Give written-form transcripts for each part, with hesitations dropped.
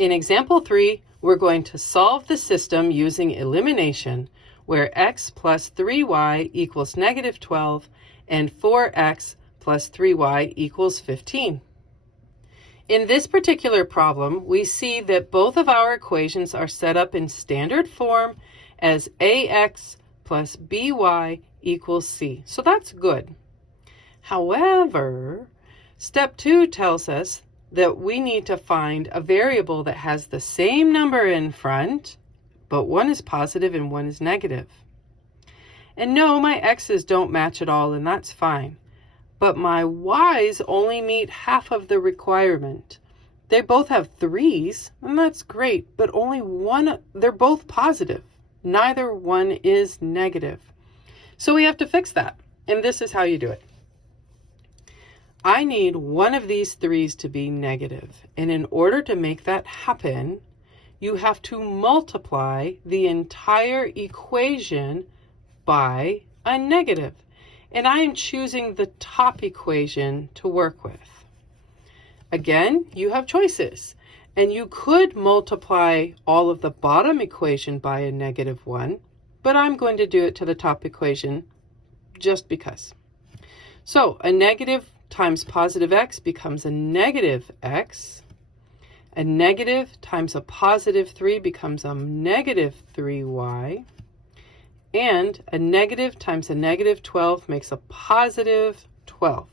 In example 3, we're going to solve the system using elimination, where x plus 3y equals negative 12 and 4x plus 3y equals 15. In this particular problem, we see that both of our equations are set up in standard form as ax plus by equals c. So that's good. However, step 2 tells us that we need to find a variable that has the same number in front, but one is positive and one is negative. And no, my x's don't match at all, and that's fine. But my y's only meet half of the requirement. They both have 3's, and that's great, but only one, they're both positive. Neither one is negative. So we have to fix that, and this is how you do it. I need one of these 3's to be negative, and in order to make that happen, you have to multiply the entire equation by a negative. And I am choosing the top equation to work with. Again, you have choices, and you could multiply all of the bottom equation by a negative 1, but I'm going to do it to the top equation just because. So a negative times positive x becomes a negative x. A negative times a positive 3 becomes a negative 3y. And a negative times a negative 12 makes a positive 12.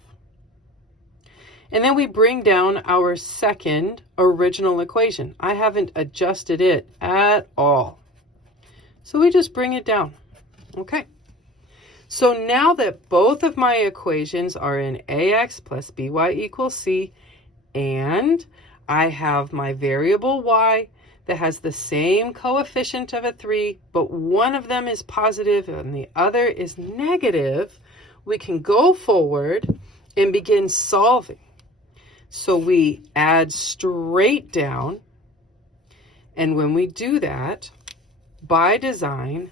And then we bring down our second original equation. I haven't adjusted it at all. So we just bring it down. Okay. So now that both of my equations are in ax plus by equals c, and I have my variable y that has the same coefficient of a 3, but one of them is positive and the other is negative, we can go forward and begin solving. So we add straight down, and when we do that, by design,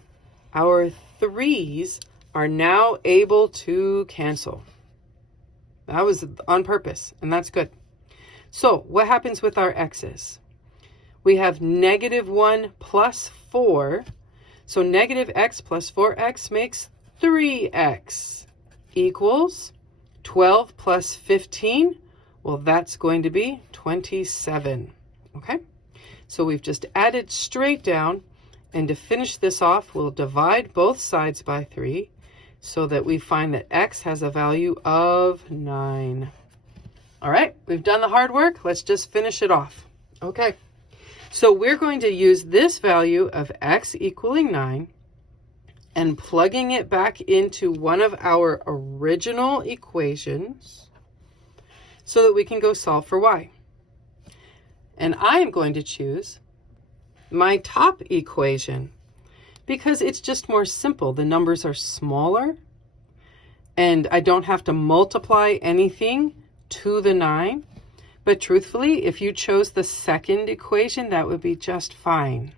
our 3's are now able to cancel. That was on purpose, and that's good. So what happens with our x's? We have negative 1 plus 4. So negative x plus 4x makes 3x equals 12 plus 15. Well, that's going to be 27. Okay? So we've just added straight down. And to finish this off, we'll divide both sides by 3 so that we find that x has a value of 9. All right, we've done the hard work. Let's just finish it off. Okay, so we're going to use this value of x equaling 9 and plugging it back into one of our original equations so that we can go solve for y. And I am going to choose my top equation because it's just more simple. The numbers are smaller and I don't have to multiply anything to the 9. But truthfully, if you chose the second equation, that would be just fine.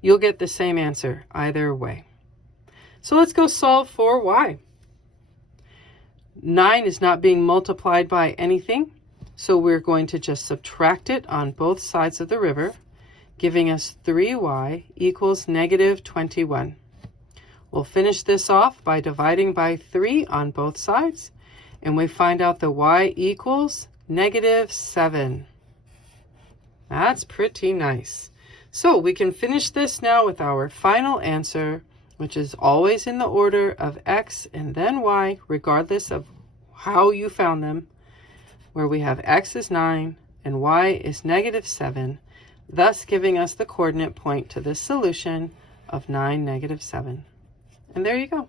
You'll get the same answer either way. So let's go solve for y. 9 is not being multiplied by anything, so we're going to just subtract it on both sides of the river, giving us 3y equals negative 21. We'll finish this off by dividing by 3 on both sides, and we find out that y equals negative 7. That's pretty nice. So we can finish this now with our final answer, which is always in the order of x and then y, regardless of how you found them, where we have x is 9 and y is negative 7, thus giving us the coordinate point to this solution of 9, negative 7. And there you go.